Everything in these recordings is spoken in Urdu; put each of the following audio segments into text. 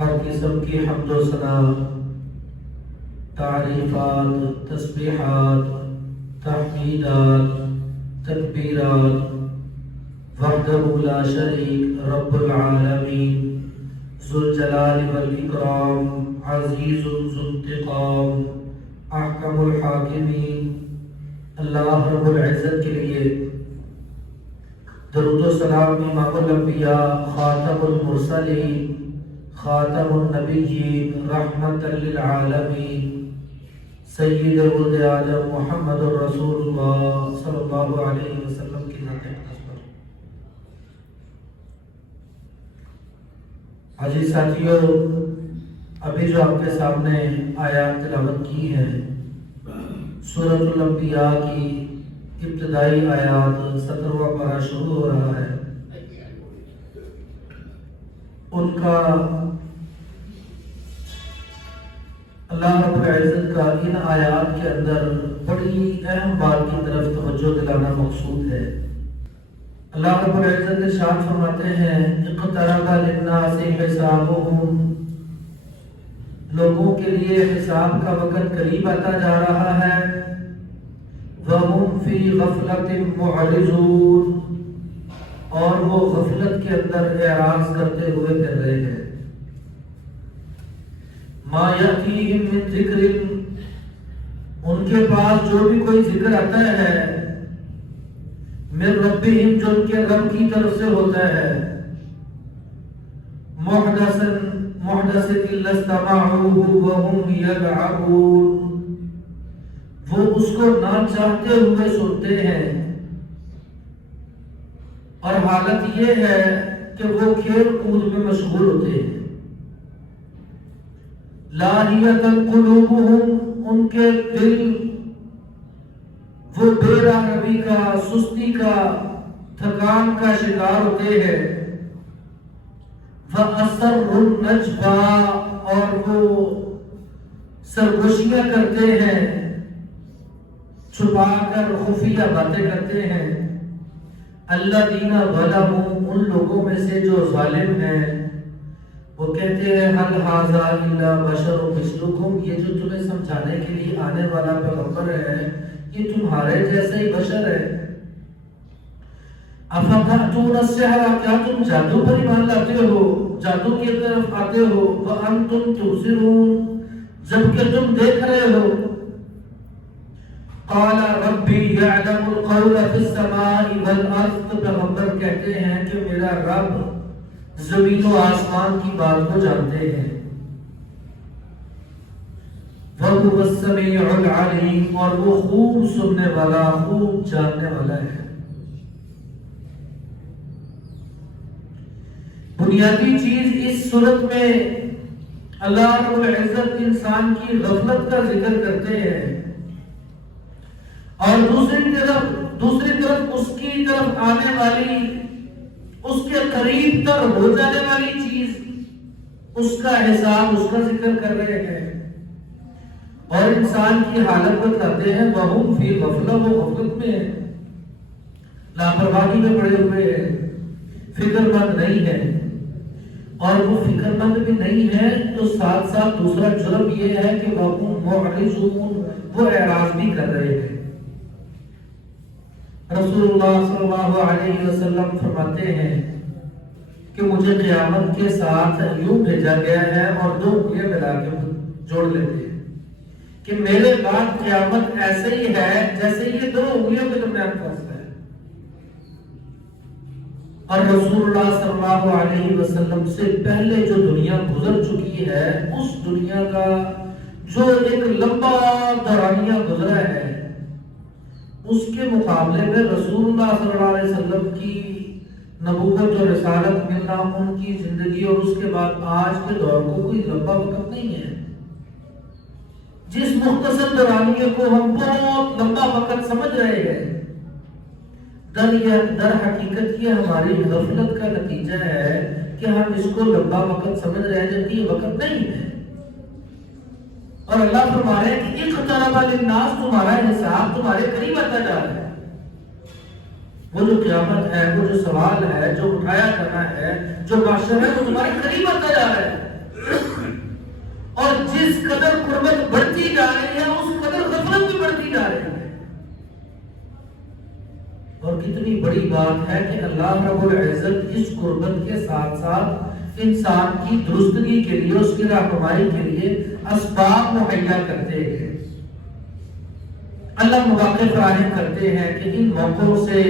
ہر قسم کی حمد و ثنا، تعریفات، تسبیحات، تحمیدات، تکبیرات وحدہ لا شریک رب العالمین ذو الجلال والاکرام عزیز ذو انتقام احکم الحاکمین اللہ رب العزت کے لیے درود و سلام امام الانبیاء خاتم المرسلین خاتم النبیین رحمت للعالمین سید ولد آدم محمد رسول اللہ صلی اللہ علیہ وسلم کی ذات اقدس پر۔ عزیز ساتھیو، ابھی جو آپ کے سامنے آیات تلاوت کی ہیں سورۃ الانبیاء کی ابتدائی آیات 17واں پارہ شروع ہو رہا ہے، ان کا اللہ رب العزت کا ان آیات کے اندر بڑی اہم بات کی طرف توجہ دلانا مقصود ہے۔ اللہ رب العزت ارشاد فرماتے ہیں اقترب للناس حسابهم، لوگوں کے لیے حساب کا وقت قریب آتا جا رہا ہے، وَهُمْ فِي غَفْلَةٍ مُعْرِضُونَ، اور وہ غفلت کے اندر اعراض کرتے ہوئے پھر رہے ہیں۔ ما یأتیہم من ذکر، ان کے پاس جو بھی کوئی ذکر آتا ہے، من ربہم، جو ان کے رب کی طرف سے ہوتا ہے، محدث الا استمعوہ وہم یلعبون، وہ اس کو نہ چاہتے ہوئے سنتے ہیں، اور حالت یہ ہے کہ وہ کھیل کود میں مشغول ہوتے ہیں۔ لاہیۃ قلوبہم، ان کے دل وہ بے راہ روی کا، سستی کا، تھکان کا شکار ہوتے ہیں۔ وَأَسَرُّ النَّجْوَىٰ، اور وہ سرگوشیاں کرتے ہیں، چھپا کر خفیہ باتیں کرتے ہیں۔ الذین ظلموا، ان لوگوں میں سے جو ظالم ہیں، وہ کہتے ہیں هل هذا الا بشر مثلکم، یہ جو تمہیں سمجھانے کے لیے آنے والا پیغمبر ہے یہ تمہارے جیسے ہی بشر ہے۔ افتأتون السحر، کیا تم جادو پر ایمان لاتے ہو، جادو کی طرف آتے ہو، وانتم تبصرون، جبکہ تم دیکھ رہے ہو۔ قال ربی یعلم القول فی السماء والارض، تو پیغمبر کہتے ہیں کہ میرا رب زمین و آسمان کی بات کو جانتے ہیں۔ وَهُوَ السَّمِيعُ الْعَلِيمُ، اور وہ خوب سننے والا، خوب جاننے والا ہے۔ بنیادی چیز اس صورت میں اللہ رب العزت انسان کی غفلت کا ذکر کرتے ہیں، اور دوسری طرف اس کی طرف آنے والی، اس کے قریب تر ہو جانے والی چیز، اس کا حساب، اس کا ذکر کر رہے ہیں، اور انسان کی حالت بتاتے ہیں وَهُمْ فِي غَفْلَةٍ، وہ غفلت میں ہے، لاپرواہی میں پڑے ہوئے ہیں، فکر مند نہیں ہے۔ اور وہ فکر مند بھی نہیں ہے تو ساتھ ساتھ دوسرا جرم یہ ہے کہ وَهُمْ مُعْرِضُونَ، وہ اعراض بھی کر رہے ہیں۔ رسول اللہ صلی اللہ علیہ وسلم فرماتے ہیں کہ مجھے قیامت کے ساتھ یوں بھیجا گیا ہے، اور دو انگلیاں ملا کے جوڑ لیتے ہیں کہ میرے بعد قیامت ایسے ہی ہے جیسے یہ دو انگلیوں کے درمیان فاصلہ ہے۔ اور رسول اللہ صلی اللہ علیہ وسلم سے پہلے جو دنیا گزر چکی ہے، اس دنیا کا جو ایک لمبا دورانیہ گزرا ہے، اس کے مقابلے میں رسول اللہ صلی اللہ علیہ وسلم کی نبوت اور رسالت ملنا، ان کی زندگی اور اس کے بعد آج کے دور کو کوئی لمبا وقت نہیں ہے۔ جس مختصر دورانیے کو ہم بہت لمبا وقت سمجھ رہے ہیں، در حقیقت یہ ہماری غفلت کا نتیجہ ہے کہ ہم اس کو لمبا وقت سمجھ رہے ہیں جبکہ یہ وقت نہیں ہے۔ اور اللہ فرما رہے ہیں کہ اقترب للناس، تمہارا حساب تمہارے قریب آتا جا رہا ہے۔ وہ جو قیامت ہے، وہ جو سوال ہے، جو اٹھایا کرنا ہے، جو محشر ہے، وہ تمہارے قریب آتا جا رہا ہے۔ بڑی بات ہے کہ اللہ رب العزت اس قربت کے ساتھ ساتھ انسان کی درستگی کے لیے، اس کی رہنمائی کے لیے اسباب مہیا کرتے ہیں۔ اللہ مواقع فراہم کرتے ہیں کہ ان موقعوں سے،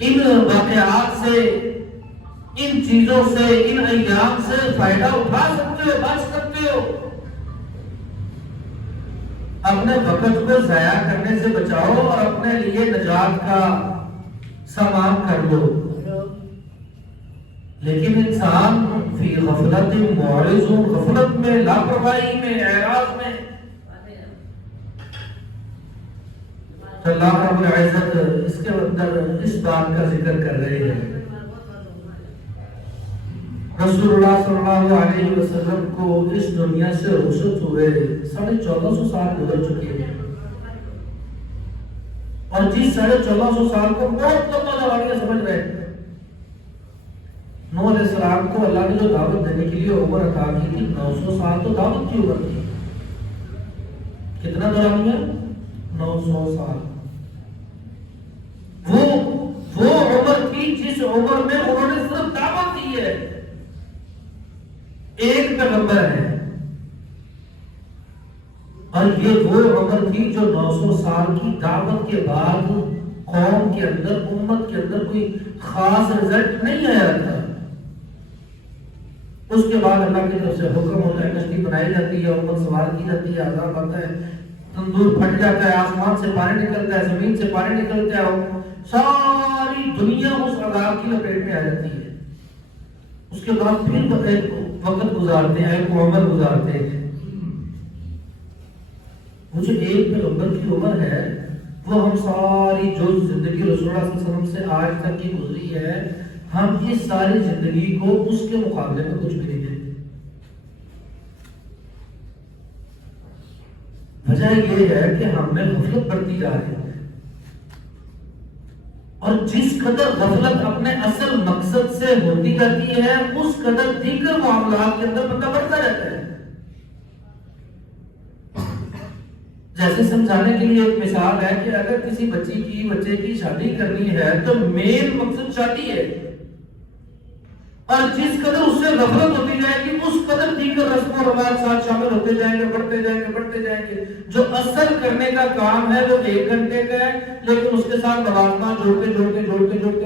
ان واقعات سے، ان چیزوں سے، ان ایام سے فائدہ اٹھا سکتے ہو، بچ سکتے ہو۔ اپنے وقت کو ضائع کرنے سے بچاؤ اور اپنے لیے نجات کا سامان کر لو۔ لیکن انسان فی غفلت معرض، غفلت میں، لاپرواہی میں، اعراض میں، اللہ رب العزت اس کے اندر اس بات کا ذکر کر رہے ہیں۔ رسول اللہ صلی اللہ علیہ وسلم کو اس دنیا سے رخصت ہوئے 1450 سال گزر چکے ہیں، اور جس 1450 سال کو بہت لمبا زمانہ سمجھ رہے ہیں۔ نوح علیہ السلام کو اللہ نے جو دعوت دینے کے لیے عمر عطا کی تھی 900 سال، تو دعوت کی عمر تھی۔ کتنا دورانیہ؟ 900 سال۔ وہ عمر تھی جس عمر میں انہوں نے صرف دعوت دی ہے۔ ایک پیغمبر ہے، اور یہ وہ عمر تھی جو 900 سال کی دعوت کے بعد قوم کے اندر، امت کے اندر کوئی خاص رزلٹ نہیں آیا تھا۔ اس کے بعد اللہ کی طرف سے حکم ہوتا ہے، کشتی بنائی جاتی ہے، امت سوار کی جاتی ہے، عذاب آتا ہے، تندور پھٹ جاتا ہے، آسمان سے پانی نکلتا ہے، زمین سے پانی نکلتا ہے، ساری دنیا اس عذاب کی لپیٹ میں آ جاتی ہے۔ اس کے بعد پھر ایک وقت گزارتے ہیں، ایک عمر گزارتے ہیں۔ مجھے ایک پیغمبر کی عمر ہے، وہ ہم ساری جو زندگی رسول اللہ صلی اللہ علیہ وسلم سے آج تک کی گزری ہے، ہم اس ساری زندگی کو اس کے مقابلے میں کچھ بھی نہیں دیتے۔ وجہ یہ ہے کہ ہم میں غفلت بڑھتی جا رہی ہے، اور جس قدر غفلت اپنے اصل مقصد سے ہوتی جاتی ہے، اس قدر دیگر معاملات کے اندر بندہ بڑھتا رہتا ہے۔ جیسے سمجھانے کے لیے ایک مثال ہے کہ اگر کسی بچے کی شادی کرنی ہے تو مین مقصد شادی ہے، اور جس قدر اس سے غفلت ہوتی جائے گی اس قدر دیگر رسم و رواج ساتھ شامل ہوتے جائیں گے، بڑھتے جائیں گے۔ جو اصل کرنے کا کام ہے وہ 1 گھنٹے کا ہے، لیکن اس کے ساتھ لوازمات جوڑتے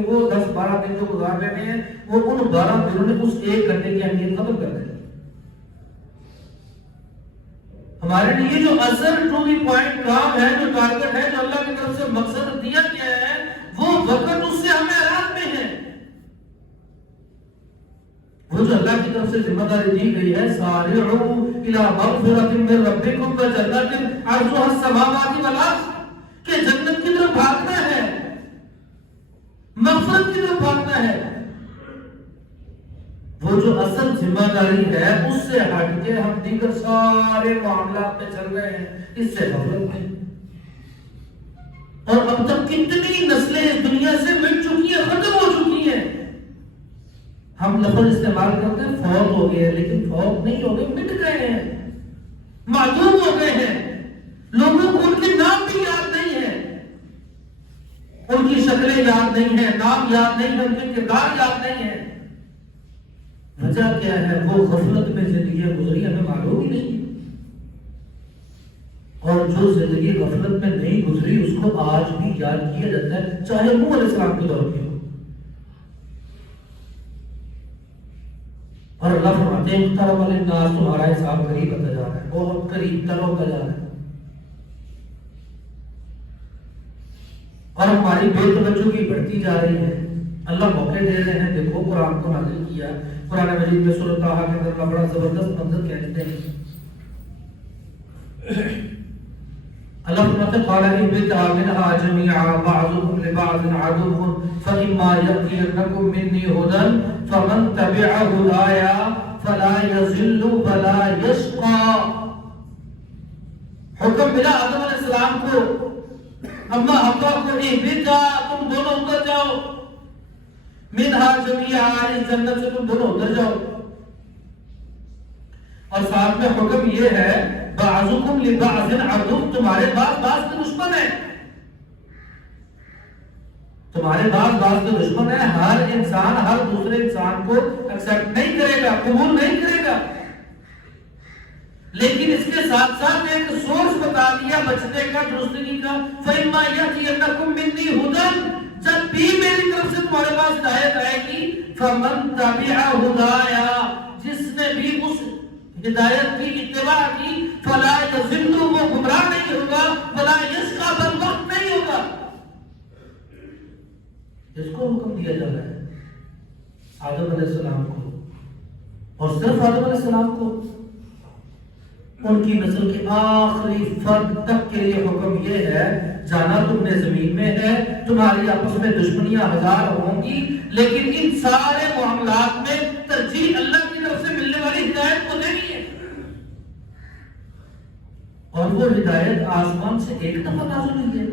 وہ 10-12 دن جو گزار رہے ہیں، وہ ان 12 دنوں نے اس 1 گھنٹے کی اہمیت ختم کر دی۔ ہمارے لیے جو اصل ٹو دی پوائنٹ کام ہے، جو ٹارگٹ ہے، جو اللہ کی طرف سے مقصد دیا گیا ہے، وہ وقت اس سے ہمیں آرام میں ہے۔ وہ جو اللہ کی طرف سے ذمہ داری دی گئی ہے، سارعوا الی مغفرۃ من ربکم وجنۃ عرضها السماوات والارض، کہ جنت کی طرف بھاگنا ہے، مغفرت کی طرف بھاگنا ہے۔ وہ جو اصل ذمہ داری ہے اس سے ہٹ کے ہم دیگر سارے معاملات میں چل رہے ہیں، اس سے غفلت میں۔ اور اب تک کتنی نسلیں اس دنیا سے مٹ چکی ہیں، ختم ہو چکی ہیں۔ ہم لفظ استعمال کرتے ہیں فوت ہو گئے، لیکن فوت نہیں ہو گئے، مٹ گئے ہیں، معدوم ہو گئے ہیں۔ لوگوں کو ان کے نام بھی یاد نہیں ہے، ان کی شکلیں یاد نہیں ہیں، نام یاد نہیں ہے، ان کے کردار یاد نہیں ہے۔ وجہ کیا ہے؟ وہ غفلت میں زندگیاں گزری، ہمیں معلوم ہی نہیں۔ اور جو زندگی غفلت میں نہیں گزری اس کو آج بھی یاد کیا جاتا ہے، چاہے نوح علیہ السلام کے دور کی ہو۔ اور اللہ فرماتے ہیں اقترب للناس، تمہارا حساب قریب ہوتا جا رہا ہے، بہت قریب تر ہوتا جا رہا ہے۔ اور ہماری بے توجہی بڑھتی جا رہی ہے۔ اللہ موقع دے رہے ہیں، دیکھو قرآن کو نازل کیا، قرآن مجید میں سورۃ طٰہٰ کے اندر بڑا زبردست منظر کہتے ہیں۔ اللہ فرماتے ہیں قال اهبطا منها جميعا بعضكم لبعض عدو فإما يأتينكم مني هدى فمن تبع هدايا فلا يضل ولا يشقى۔ حکم ملا آدم علیہ السلام کو، اما حوا کو، اهبطا، تم دونوں اتر جاؤ، منها جميعا، اس جنت سے تم دونوں اتر جاؤ۔ اور ساتھ میں حکم یہ ہے بعضکم لبعض عدو، تمہارے بعض کے دشمن ہیں۔ تمہارے بعض تو دشمن ہے. ہر انسان ہر دوسرے انسان کو ایکسپٹ نہیں کرے گا, قبول نہیں کرے گا, لیکن اس کے ساتھ ساتھ ایک سورس بتا دیا بچنے کا, درستگی کا. فَإِمَّا يَأْتِيَنَّكُم مِّنِّي هُدًى, جب بھی میری طرف سے تمہارے پاس ہدایت آئے گی, فَمَن تَبِعَ هُدَايَا, جس نے بھی اس ہدایت کی اتباع کی, فَلَا يَضِلُّ, وہ گمراہ نہیں ہوگا, وَلَا يَشْقَىٰ, بدبخت نہیں ہوگا. جس کو حکم دیا جا رہا ہے آدم علیہ السلام کو, اور صرف آدم علیہ السلام کو, ان کی نسل کے آخری فرد تک کے لیے حکم یہ ہے, جانا تم نے زمین میں ہے, تمہاری آپس میں دشمنیاں ہزار ہوں گی, لیکن ان سارے معاملات میں ترجیح اللہ کی طرف سے ملنے والی ہدایت کو دینی ہے. اور وہ ہدایت آسمان سے ایک دفعہ نازل ہوئی ہے.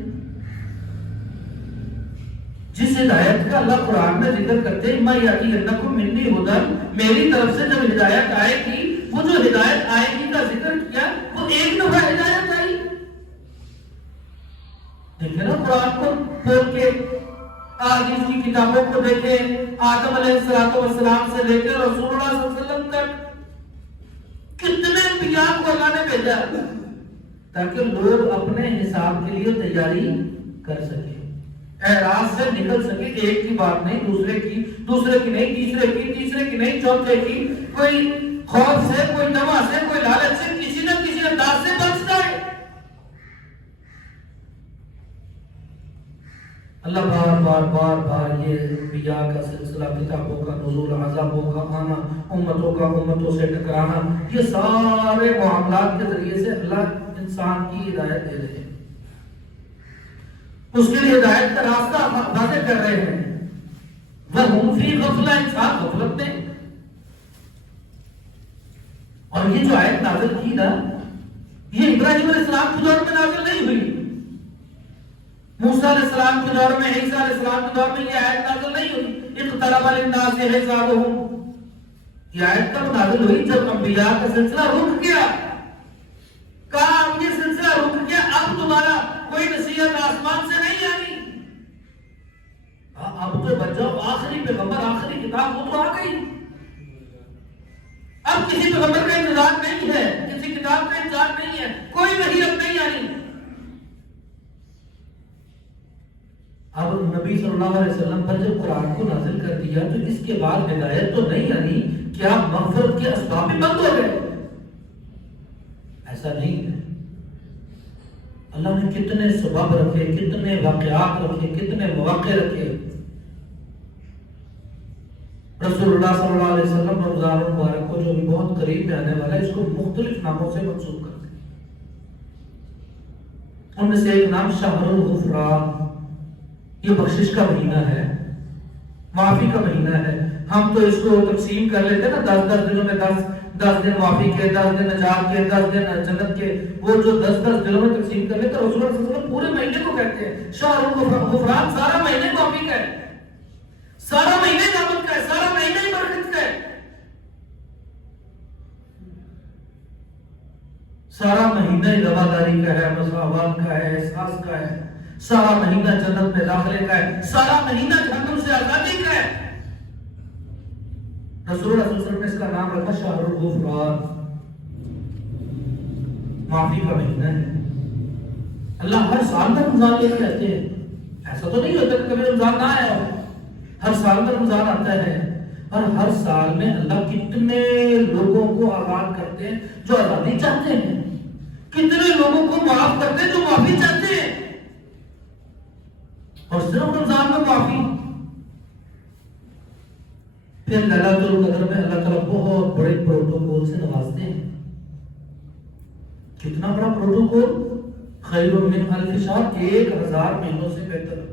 جس ہدایت کا اللہ قرآن میں ذکر کرتے ہیں, مَا يَأْتِيَنَّكُم مِّنِّي هُدًى, میری طرف سے جب ہدایت آئے گی, وہ جو ہدایت آئے گی کا ذکر کیا, وہ ایک دفعہ ہدایت آئی. دیکھیں نا قرآن کو کھول کے, آج کی کتابوں کو دیکھیں, آدم علیہ السلام سے لے کر رسول اللہ صلی اللہ علیہ وسلم تک کتنے انبیاء کو اللہ نے بھیجا تاکہ لوگ اپنے حساب کے لیے تیاری کر سکیں, اعراض سے نکل سکے. ایک کی بات نہیں, دوسرے کی نہیں, تیسرے کی نہیں, چوتھے کی. کوئی خوف سے, کوئی دوا سے, کوئی لالچ سے, کسی نہ کسی انداز سے بچ جائے. اللہ بار بار یہ انبیاء کا سلسلہ, کتابوں کا نزول, عذابوں کا آنا, امتوں کا امتوں سے ٹکرانا, یہ سارے معاملات کے ذریعے سے اللہ انسان کی ہدایت دے رہے ہیں, اس کے لیے ہدایت کا راستہ واضح کر رہے ہیں. وَهُمْ فِي غَفْلَةٍ, انسان غفلت میں. اور یہ جو آیت نازل کی نا, یہ ابراہیم علیہ السلام کے دور میں نازل نہیں ہوئی, موسیٰ علیہ السلام کے دور میں, عیسیٰ علیہ السلام کے دور میں یہ آیت نازل نہیں ہوئی. اقترب للناس حسابهم, یہ آیت کب نازل ہوئی؟ جب انبیاء کا سلسلہ رک گیا. کہا اب یہ سلسلہ رک گیا, اب تمہارا کوئی نصیحت آسمان سے نہیں آئی, اب تو بچ جاؤ, آخری پیغمبر, آخری کتاب وہ تو آ گئی. اب کسی پیغمبر کا انتظار نہیں ہے, کسی کتاب کا انتظار نہیں ہے, کوئی وحی اب نہیں آئی. اب نبی صلی اللہ علیہ وسلم پر جب قرآن کو نازل کر دیا تو اس کے بعد ہدایت تو نہیں آئی, کیا مغفرت کے اسباب بھی بند ہو گئے؟ ایسا نہیں ہے. اللہ نے کتنے سبب رکھے, کتنے واقعات رکھے, کتنے مواقع رکھے. رسول اللہ صلی اللہ علیہ وسلم رمضان المبارک کو جو بھی بہت قریب میں آنے والا ہے, اس کو مختلف ناموں سے منسوب کرتے ہیں. ان میں سے ایک نام شہر الغفران, یہ بخشش کا مہینہ ہے, معافی کا مہینہ ہے. ہم تو اس کو تقسیم کر لیتے نا 10 دنوں میں, 10 دن معافی کے, 10 دن نجات کے, 10 دن جنت کے, وہ جو 10 دنوں میں تقسیم کر لیتے. رسول اللہ صلی اللہ علیہ وسلم پورے مہینے کو کہتے ہیں شہر الغفران. سارا مہینے معافی کا ہے, سارا مہینے نعمت کا ہے, سارا مہینے ہی برکت کا ہے, سارا مہینہ رواداری کا ہے, مساوات کا ہے, احساس کا ہے, سارا مہینہ جنت میں داخلے کا ہے, سارا مہینہ جہنم سے آزادی کا ہے. رسول اللہ صلی اللہ علیہ وسلم نے اس کا نام رکھا شہر الغفران, معافی کا مہینہ ہے. اللہ ہر سال میں رمضان لے کے آتے ہیں, ایسا تو نہیں ہوتا کہ کبھی رمضان نہ آیا ہو, ہر سال میں رمضان آتا ہے. اور ہر سال میں اللہ کتنے لوگوں کو آزاد کرتے ہیں جو آزادی چاہتے ہیں, کتنے لوگوں کو معاف کرتے ہیں جو معافی چاہتے ہیں. اور صرف رمضان میں معافی. پھر لیلۃ القدر میں اللہ تعالیٰ بہت بڑے پروٹوکول سے نوازتے ہیں. کتنا بڑا پروٹوکول؟ خیر من الف شہر, 1000 مہینوں سے بہتر.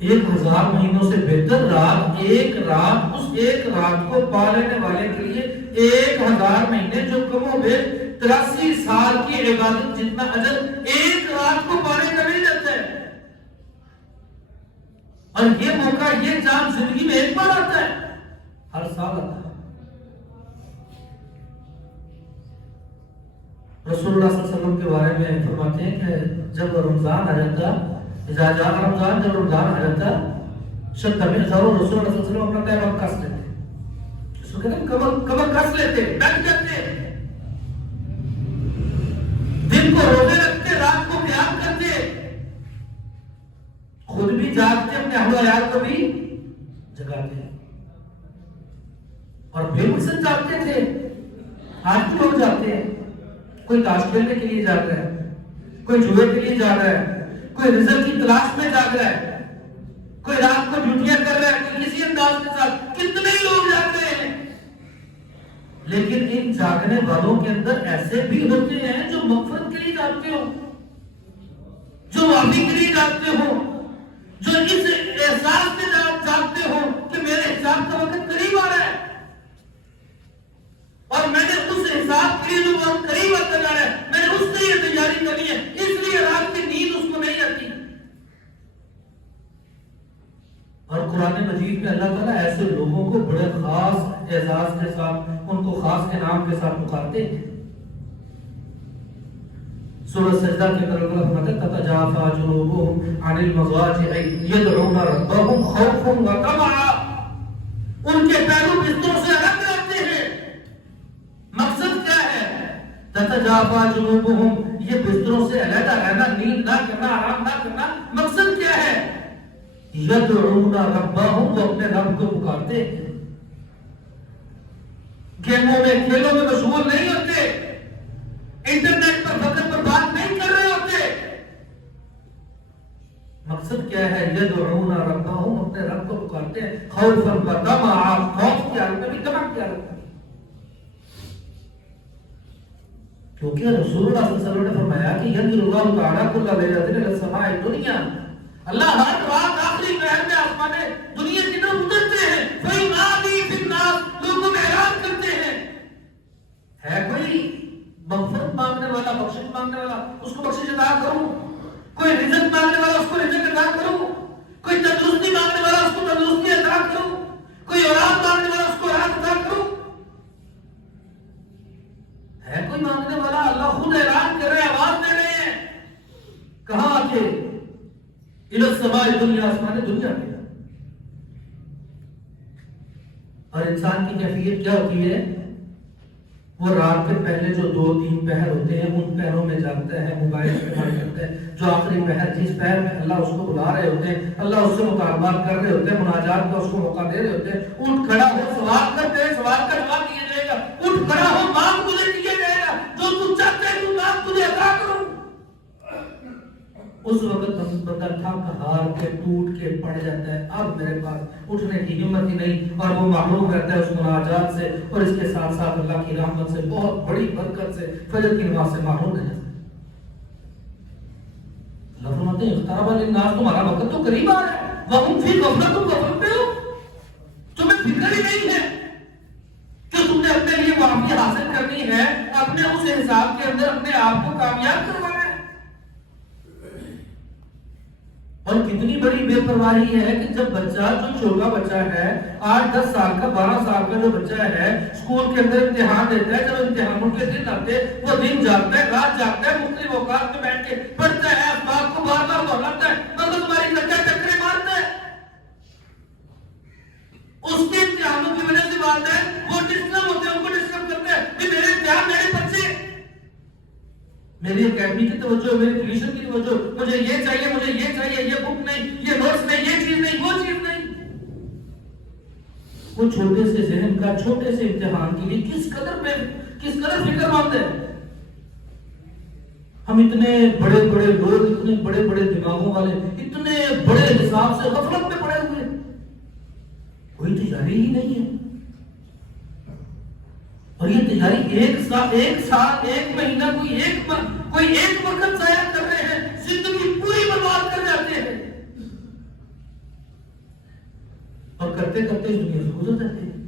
1000 مہینوں سے بہتر رات, ایک رات, اس ایک رات کو پا لینے والے کے لیے 1000 مہینے, جو کم و بیش 83 سال کی عبادت جتنا اجر ایک رات کو پانے کا مل جاتا ہے. اور یہ موقع, یہ چانس زندگی میں ایک بار آتا ہے, ہر سال آتا ہے. رسول اللہ صلی اللہ علیہ وسلم کے بارے میں فرماتے ہیں کہ جب رمضان آ جاتا، اذا جاء رمضان، جب رمضان آ جاتا شد میں ضرور رسول اللہ صلی اللہ علیہ وسلم اپنا پیغام کس لیتے، اس کو کہتے ہیں کمر کس لیتے، بیٹھ جاتے، دن کو روزے رکھتے، رات کو قیام کرتے، خود بھی جاگتے، اپنے اہل و عیال کو بھی جگاتے، اور بے مقصد جاگتے تھے۔ آج بھی لوگ جاتے ہیں، کوئی تاش کھیلنے کے لیے جاگ رہا ہے، کوئی جوئے کے لیے جاگ رہا ہے، کوئی رزق کی تلاش میں جاگ رہا ہے، کوئی رات کو ڈیوٹیاں کر رہا ہے، کوئی کسی انداز کے ساتھ، کتنے لوگ جاگ رہے ہیں۔ لیکن ان جاگنے والوں کے اندر ایسے بھی ہوتے ہیں جو مغفرت کے لیے جاگتے ہو، جو معافی کے لیے جاگتے ہو، جو اس احساس سے جاگتے ہو کہ میرے حساب کا وقت قریب آ رہا ہے، اور میں نے اس حساب کے لیے جو بہت قریب آتا جا رہا ہے، میں نے اس کے لیے تیاری کرنی ہے، اس لیے رات کی نیند اس کو نہیں آتی۔ اور قرآن مجید میں اللہ تعالیٰ ایسے لوگوں کو بڑے خاص اعزاز کے ساتھ، ان کو خاص انعام کے ساتھ پکارتے ہیں۔ سورہ سجدہ کے اندر اللہ فرماتا ہے تتجافا جنوبهم عن المضاجع يدعون ربهم خوفا وطمعا، ان کے پہلو بستروں سے الگ رہتے ہیں۔ مقصد کیا ہے؟ تتجافا جنوبهم، یہ بستروں سے علیحدہ رہنا، نیند نہ کرنا، آرام نہ کرنا، مقصد کیا ہے؟ یدعون ربهم، وہ اپنے رب کو پکارتے ہیں، گیموں میں کھیلوں میں مشغول نہیں ہوتے، انٹرنیٹ پر وقت پر بات نہیں کر رہے ہوتے۔ مقصد کیا ہے؟ یدعون ربهم، اپنے رب کو پکارتے ہیں، خوفا وطمعا، خوف کی حالت میں بھی، طمع کی حالت میں۔ کیونکہ رسول اللہ صلی اللہ علیہ وسلم نے فرمایا کہ ينزل اللہ تعالیٰ كل ليلة إلى السماء الدنيا، اللہ ہر رات آخری پہر میں آسمان دنیا کی طرف اترتے ہیں، فَيُنَادِي فِي النَّاسِ، لوگوں میں اعلان کرتے ہیں، ہے کوئی مغفرت مانگنے والا، بخشش مانگنے والا، اس کو بخشش عطا کروں، کوئی رزق مانگنے والا، اس کو رزق عطا کروں، کوئی تندرستی مانگنے والا، اس کو تندرستی عطا کروں، کوئی اولاد مانگنے والا، اس کو اولاد عطا کروں، ہے کوئی مانگنے والا؟ اللہ خود اعلان کر رہے ہیں، آواز دے رہے ہیں، کہاں آتے؟ الى السماء الدنیا، آسمان دنیا میں۔ اور انسان کی کیفیت کیا ہوتی ہے؟ وہ رات کے پہلے جو 2-3 پہر ہوتے ہیں، ان پہروں میں جاگتا ہے، موبائل استعمال کرتا ہے، جو آخری پہر جس پہر میں اللہ اس کو بلا رہے ہوتے ہیں، اللہ اس سے مطالبات کر رہے ہوتے ہیں، مناجات کا اس کو موقع دے رہے ہوتے ہیں، اٹھ کھڑا ہو، سوال کرتے ہیں، سوال کا جواب دیا جائے گا، اٹھ کھڑا ہو، مانگ تجھے دیا جائے گا، جو تو چاہتے ہیں تو مانگ تجھے عطا کروں۔ اس وقت بندہ تھک ہار کے ٹوٹ کے پڑ جاتا ہے، اب میرے پاس اٹھنے کی ہمت ہی نہیں، اور وہ محروم رہتا ہے اس مناجات سے، اور اس کے ساتھ ساتھ اللہ کی رحمت سے، بہت بڑی برکت سے، فجر کی نماز سے محروم رہ جاتا ہے۔ اللہ فرماتے ہیں اقترب للناس، تمہارا وقت تو قریب آ رہا ہے، وہم فی غفلۃ، تم غفلت میں ہو، تمہیں فکر ہی نہیں ہے کہ تم نے اپنے لیے معافی حاصل کرنی ہے، اپنے اس حساب کے اندر اپنے آپ کو کامیاب کروانا ہے۔ اور کتنی بڑی بے پرواہی ہے کہ جب بچہ، جو چھوٹا بچہ ہے، 8-10 سال کا، 12 سال کا جو بچہ ہے، اسکول کے اندر امتحان دیتا ہے، جب امتحانوں کے دن آتے، وہ دن جاگتا ہے، رات جاگتا ہے، مختلف اوقات میں بیٹھ کے پڑھتا ہے، اسباب کو بار بار دہراتا ہے، مگر تمہاری بچہ ٹکرے مارتا ہے۔ اس کے امتحانوں کی وجہ سے والدین وہ ڈسٹرب ہوتے ہیں، ان کو ڈسٹرب کرتے ہیں کہ میرے امتحان، میرے بچے، میری اکیڈمی کی توجہ، میری ٹیوشن کی توجہ، مجھے یہ چاہیے، مجھے یہ چاہیے، یہ بک نہیں، یہ نوٹس نہیں، یہ چیز نہیں، وہ چیز نہیں۔ وہ چھوٹے سے ذہن کا، چھوٹے سے امتحان کے لیے کس قدر فکر مند ہے۔ ہم اتنے بڑے بڑے لوگ، اتنے بڑے بڑے دماغوں والے، اتنے بڑے حساب سے غفلت میں پڑے ہوئے، کوئی تیاری ہی نہیں ہے۔ اور یہ تیاری ایک سال، ایک مہینہ، کوئی ایک وقت ضائع کر رہے ہیں، زندگی پوری برباد کر جاتے ہیں، اور کرتے کرتے اس دنیا سے گزر جاتے ہیں۔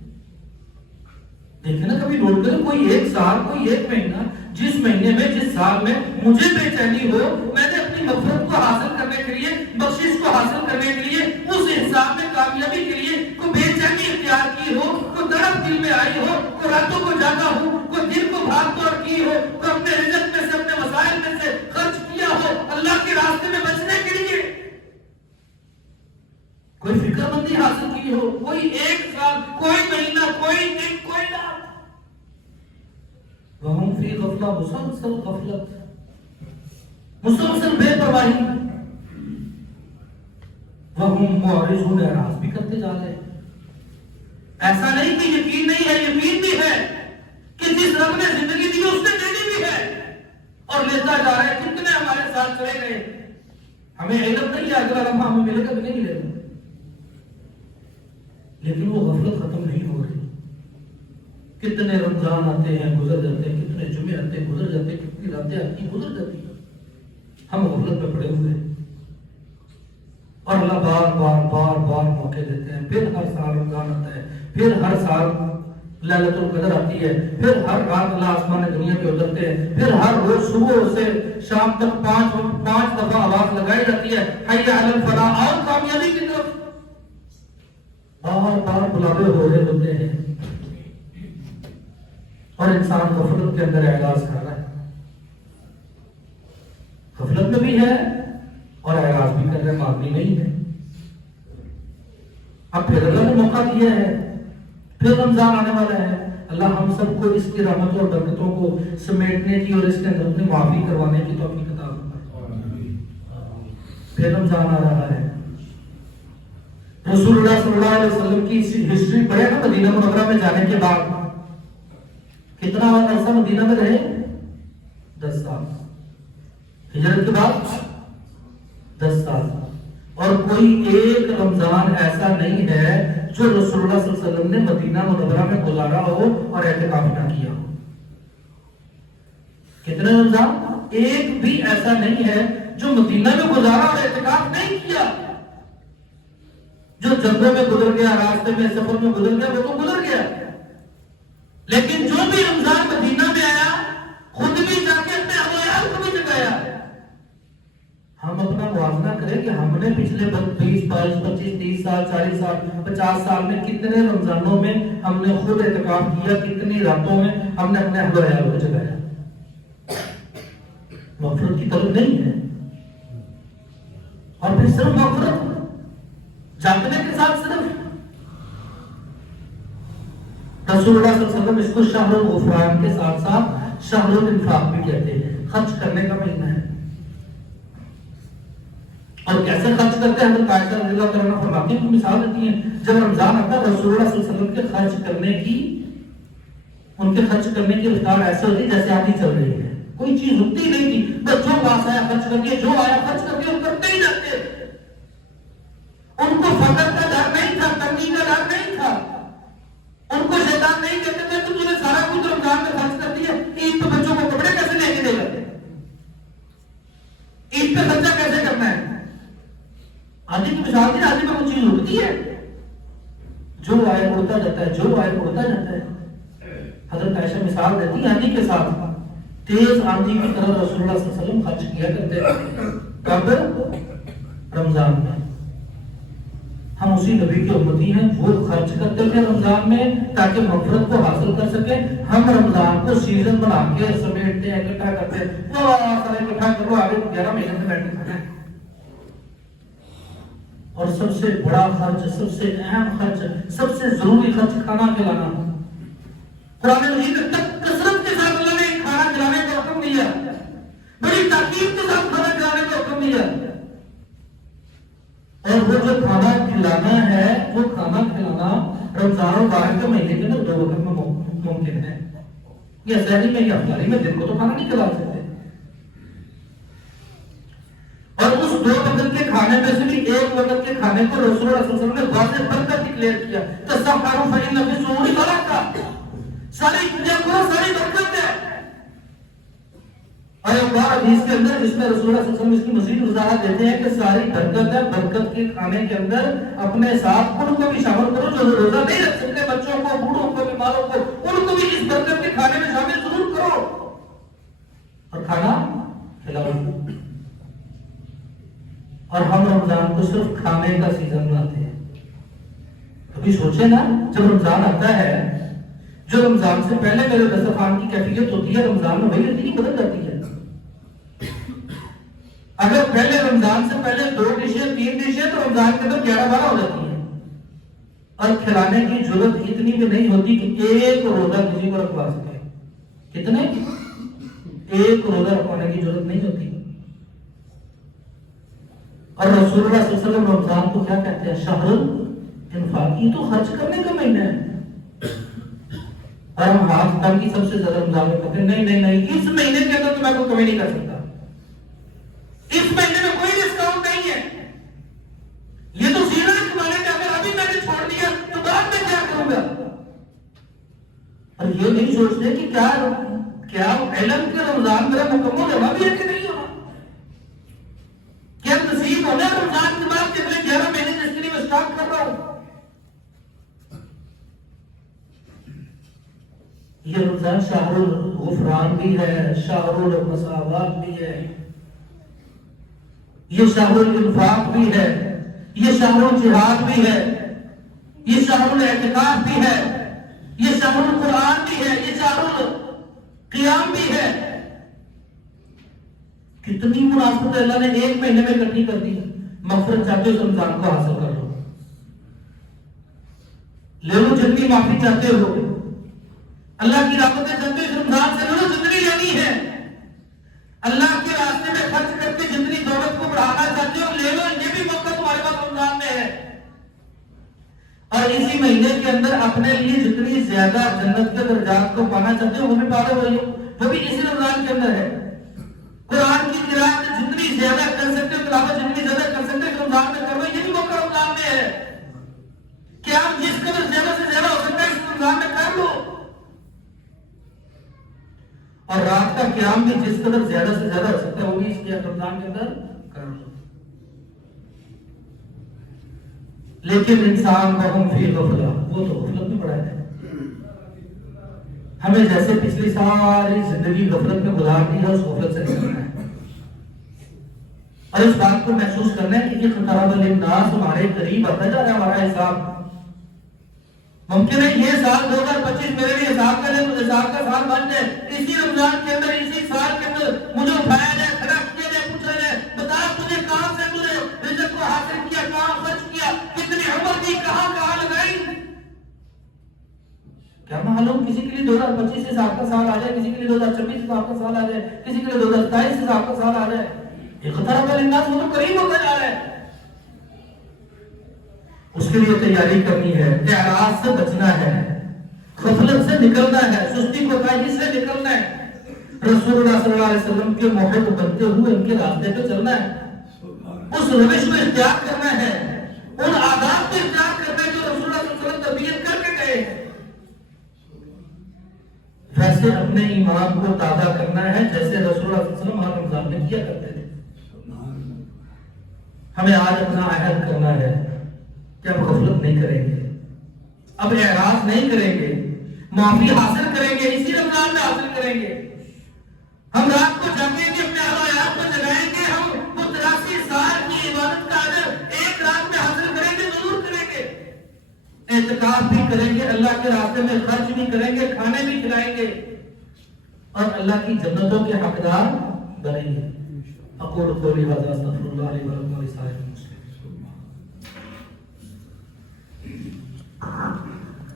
دیکھیں نا، کبھی نوٹ کریں، کوئی ایک سال، کوئی ایک مہینہ، جس مہینے میں، جس سال میں مجھے بے چینی ہو، میں نے اپنی مغفرت کو حاصل کرنے کے لیے، بخشش کو حاصل کرنے کے لیے، اس حساب میں کامیابی کے لیے کوئی بے چینی اختیار کی ہو، کوئی تڑپ دل میں آئی ہو، کوئی راتوں کو جاگا ہو، کوئی دل کو بھاگ دوڑ کی ہو، کوئی اپنے رزق میں سے وسائل میں سے خرچ کیا ہو اللہ کے راستے میں بچنے کے لیے، کوئی فکر مندی حاصل کی ہو، کوئی ایک سال، کوئی مہینہ، کوئی دن، کوئی رات، وہم فی غفلہ، مسلسل غفلت، مسلسل بے پرواہی، وہم معرضون، اعراض بھی کرتے جا رہے ہیں۔ ایسا نہیں کہ یقین نہیں ہے، یقین بھی ہے کہ جس رب نے زندگی دی اس نے دینی بھی ہے، اور لیتا جا رہا ہے۔ کتنے ہمارے ساتھ چلے گئے، ہمیں علم نہیں ہے اگلا لمحہ ہمیں ملے گا کہ نہیں ملے گا، لیکن وہ غفلت ختم نہیں ہو رہی۔ کتنے رمضان آتے ہیں گزر جاتے ہیں، کتنے جمعے آتے ہیں گزر جاتے ہیں، کتنی راتیں آتی ہیں گزر جاتی ہیں، ہم غفلت پہ پڑے ہوئے ہیں۔ اور اللہ بار بار بار بار موقع دیتے ہیں، پھر ہر سال رمضان آتا ہے، پھر ہر سال لیلۃ القدر آتی ہے، پھر ہر رات اللہ آسمان دنیا پہ اترتے ہیں، پھر ہر روز صبح سے شام تک پانچ دفعہ آواز لگائی جاتی ہے، حی علی الفلاح، آؤ کامیابی کی طرف، بار بار بلاوے ہو رہے ہوتے ہیں، اور انسان غفلت کے اندر اعراض کر رہا ہے، غفلت میں بھی ہے اور اعراض بھی کر رہے، معافی نہیں ہے۔ اب پھر اللہ نے موقع دیا ہے، پھر رمضان آنے والا ہے، اللہ ہم سب کو اس کی رحمتوں اور برکتوں کو سمیٹنے کی اور اس کے اندر اپنی معافی کروانے کی توفیق عطا فرمائے۔ پھر رمضان آ رہا ہے، رسول اللہ صلی اللہ علیہ وسلم کی ہسٹری پڑھے نا، مدینہ منورہ میں جانے کے بعد کتنا عرصہ مدینہ میں رہے؟ 10 سال، ہجرت کے بعد 10 سال، اور کوئی ایک رمضان ایسا نہیں ہے جو رسول اللہ صلی اللہ علیہ وسلم نے مدینہ منورہ میں گزارا ہو اور اعتکاف نہ کیا ہو۔ کتنے رمضان؟ ایک بھی ایسا نہیں ہے جو مدینہ میں گزارا اور اعتکاف نہیں کیا۔ جو جنگوں میں گزر گیا، راستے میں سفر میں گزر گیا، وہ تو گزر گیا، لیکن جو بھی رمضان مدینہ میں آیا خود بھی جا کے اپنے اہل و عیال کو بھی جگایا۔ ہم اپنا موازنہ کریں کہ ہم نے پچھلے 20 22 25 30 سال 40 سال 50 سال میں کتنے رمضانوں میں ہم نے خود اعتکاف کیا، کتنی راتوں میں ہم نے اپنے اہل و عیال کو جگایا۔ مغفرت کی طلب نہیں ہے، اور پھر صرف مغفرت جاگنے کے ساتھ صرف رسول اللہ صلی اللہ علیہ وسلم اس کو شہر الغفران کے ساتھ ساتھ شہر الانفاق بھی کہتے ہیں، خرچ کرنے کا مہینہ ہے۔ اور کیسے خرچ کرتے ہیں؟ حضرت عائشہ رضی اللہ تعالیٰ عنہ فرماتی ہیں، مثال دیتی ہیں، جب رمضان آتا ہے رسول اللہ صلی اللہ علیہ وسلم کے خرچ کرنے کی، ان کے خرچ کرنے کی رفتار ایسے ہوتی جیسے آدھی چل رہی ہے، کوئی چیز رکتی نہیں تھی، بس جو پاس آیا خرچ کر کے، جو آیا خرچ کر کے، وہ کرتے ہی جاتے۔ ان کو فقر کا ڈر نہیں تھا، تنگی کا ڈر نہیں تھا، ان کو شیطان نہیں کہتے تھے تو تمہیں سارا کچھ رمضان میں خرچ کر دیا، عید پہ بچوں کو کپڑے کیسے لے کے دے گا، عید پہ خرچہ کیسے کرنا ہے؟ آدھی کی مثال دی، آدھی میں کچھ چیز رکتی ہے، جو آئے اڑتا جاتا ہے، جو آئے اڑتا جاتا ہے۔ حضرت عائشہ مثال دیتی ہے آندھی کے ساتھ، تیز آندھی کی طرح رسول اللہ صلی اللہ علیہ وسلم خرچ کیا کرتے ہیں، کب؟ رمضان میں۔ ہم اسی نبی کے امتی ہیں، وہ خرچ کرتے تھے رمضان میں تاکہ مغفرت کو حاصل کر سکے، ہم رمضان کو سیزن بنا کے سمیٹتے ہیں، اکٹھا کرتے ہیں، وہ سارے اکٹھا کرو، آگے 11 مہینے سے بیٹھ کے کھانا ہے۔ اور سب سے بڑا خرچ، سب سے اہم خرچ، سب سے ضروری خرچ کھانا کھلانا۔ قرآن مجید میں کثرت کے ساتھ اللہ نے کھانا کھلانے کا حکم دیا، بڑی تاکید کے ساتھ کھانا کھلانے کا حکم دیا، اور وہ جو کھانا کھلانا ہے، وہ کھانا کھلانا رمضان مبارک کے مہینے کے اندر 2 وقت میں ممکن ہے، یا سحری میں یا افطاری میں، دن کو تو کھانا نہیں کھلا سکتے۔ اور اس 2 وقت کے کھانے میں سے بھی 1 وقت کے کھانے کو رسول اللہ صلی اللہ علیہ وسلم نے واضح برکت ڈکلیئر کیا، تسحروا فإن فی السحور برکہ، ساری دنیا کو ساری برکت ہے۔ اور ایک بار حدیث کے اندر جس میں رسول اللہ صلی اللہ علیہ وسلم اس کی مزید وضاحت دیتے ہیں کہ ساری برکت ہے، برکت کے کھانے کے اندر اپنے ساتھ ان کو بھی شامل کرو جو روزہ نہیں رکھ سکتے، بچوں کو، بوڑھوں کو، بیماروں کو، ان کو بھی اس برکت کے کھانے میں شامل ضرور کرو، اور کھانا کھلاؤ۔ اور ہم رمضان کو صرف کھانے کا سیزن بناتے ہیں۔ کبھی سوچے نا، جب رمضان آتا ہے، جو رمضان سے پہلے میرے دسترخوان کی کیفیت ہوتی ہے، رمضان میں وہی ہوتی ہے، بدل جاتی ہے۔ اگر پہلے رمضان سے پہلے 2 ڈشیں 3 ڈشیں تو رمضان کے اندر 11-12 ہو جاتی ہیں، اور کھلانے کی ضرورت اتنی بھی نہیں ہوتی کہ ایک روزہ کسی کو رکھوا سکے. کتنے؟ ایک روزہ رکھوانے کی ضرورت نہیں ہوتی. اور رسول اللہ صلی اللہ علیہ وسلم رمضان کو کیا کہتے ہیں؟ شہر الانفاق. یہ تو خرچ کرنے کا مہینہ ہے. اور ہم ہاتھ تنگی سب سے زیادہ رمضان میں کرتے ہیں. نہیں اس مہینے کے اندر تو میں کوئی کمی نہیں کر سکتا، اس مہینے میں کوئی ڈسکاؤنٹ نہیں ہے. یہ تو سینا کمانے کا، اگر ابھی میں نے چھوڑ دیا تو بعد میں کیا کروں گا. اور یہ نہیں سوچتے کہ کیا علم کے رمضان میرا مکمل ہوا بھی ہے کہ نہیں ہوا. کیا نصیب ہونا رمضان کے بعد کہ اگلے 11 مہینے جس کے لیے میں اسٹارٹ کر رہا ہوں. یہ رمضان شہر الغفران بھی ہے، شہر المساوات بھی ہے، یہ شہر الانفاق بھی ہے، یہ شہر الجہاد بھی ہے، یہ شہر الاعتکاف بھی ہے، یہ شہر القرآن بھی ہے، یہ شہر القیام بھی ہے. کتنی مناسبت اللہ نے ایک مہینے میں اکٹھی کر دی. مغفرت چاہتے ہو رمضان کو حاصل کر لو، لے لو جتنی معافی چاہتے ہو، اللہ کی رحمتیں چاہتے ہو رمضان سے لے لو جتنی لینی ہے. اللہ کے راستے میں خرچ کر کے جتنی دولت کو بڑھانا چاہتے ہو لے لو، یہ بھی موقع تمہارے پاس رمضان میں ہے. اور اسی مہینے کے اندر اپنے لیے جتنی زیادہ جنت کے درجات کو پانا چاہتے ہو وہ بھی پا رہے ہو، وہ بھی اسی رمضان کے اندر ہے. قرآن کی قرأت جتنی زیادہ کر سکتے ہو، تلاوت جتنی زیادہ کر سکتے ہو رمضان میں کرو، یہ بھی موقع رمضان میں ہے. کیا آپ جس قدر زیادہ سے زیادہ ہو سکتا ہے اس رمضان میں کر لو. اور رات کا قیام بھی جس قدر زیادہ سے زیادہ ہو سکتا ہے وہ بھی اس کے رمضان کے اندر کر لو. لیکن انسان وہم فی غفلہ، وہ تو غفلت میں پڑا ہے. ہمیں جیسے پچھلی ساری زندگی غفلت میں گزار دی ہے، اس غفلت سے نکلنا ہے اور اس بات کو محسوس کرنا ہے کہ اقترب للناس ہمارے قریب آتا جا رہا ہے ہمارا حساب. ممکن ہے یہ سال 2025 میرے لیے حساب کا سال بن جائے. اسی رمضان کے اندر، اسی سال کے اندر مجھے اٹھایا جائے، کھڑا کیا جائے، پوچھا جائے بتا تجھے کہاں سے تجھے رزق کو حاصل کیا، کہاں خرچ کیا، کتنی عمر دی، کہاں لگائی. کیا معلوم کسی کے لیے 2025 حساب کا سال آ جائے، کسی کے لیے 2026 حساب کا سال آ جائے، کسی کے لیے 2027 حساب کا سال آ جائے. اقترب للناس وہ تو قریب ہوتا جا رہا ہے. اس کے لیے تیاری کرنی ہے، اعراض سے بچنا ہے، غفلت سے نکلنا ہے، سستی کوتاہی سے نکلنا ہے، رسول اللہ صلی اللہ علیہ وسلم کے محب بنتے ہوئے ان کے راستے پہ چلنا ہے، اس روش میں اختیار کرنا ہے، ان آداب کو اختیار کرنا ہے جو رسول اللہ صلی اللہ علیہ وسلم تربیت کر کے گئے. ویسے اپنے ایمان کو تازہ کرنا ہے جیسے رسول اللہ صلی اللہ علیہ وسلم ہر رمضان میں کیا کرتے تھے. ہمیں آج اپنا عہد کرنا ہے کہ ہم غفلت نہیں کریں گے، اب اعراض نہیں کریں گے، معافی حاصل کریں گے، اسی رمضان میں حاصل کریں گے. ہم رات کو جاگیں گے، اپنے حالات کو جگائیں گے، ہم 83 سال کی عبادت کا اجر ایک رات میں حاصل کریں گے، ضرور کریں گے. اعتکاف بھی کریں گے، اللہ کے راستے میں خرچ بھی کریں گے، کھانے بھی کھلائیں گے اور اللہ کی جنتوں کے حقدار بنیں گے. اقول قولی ھذا استغفر اللہ لی ولکم ولسائر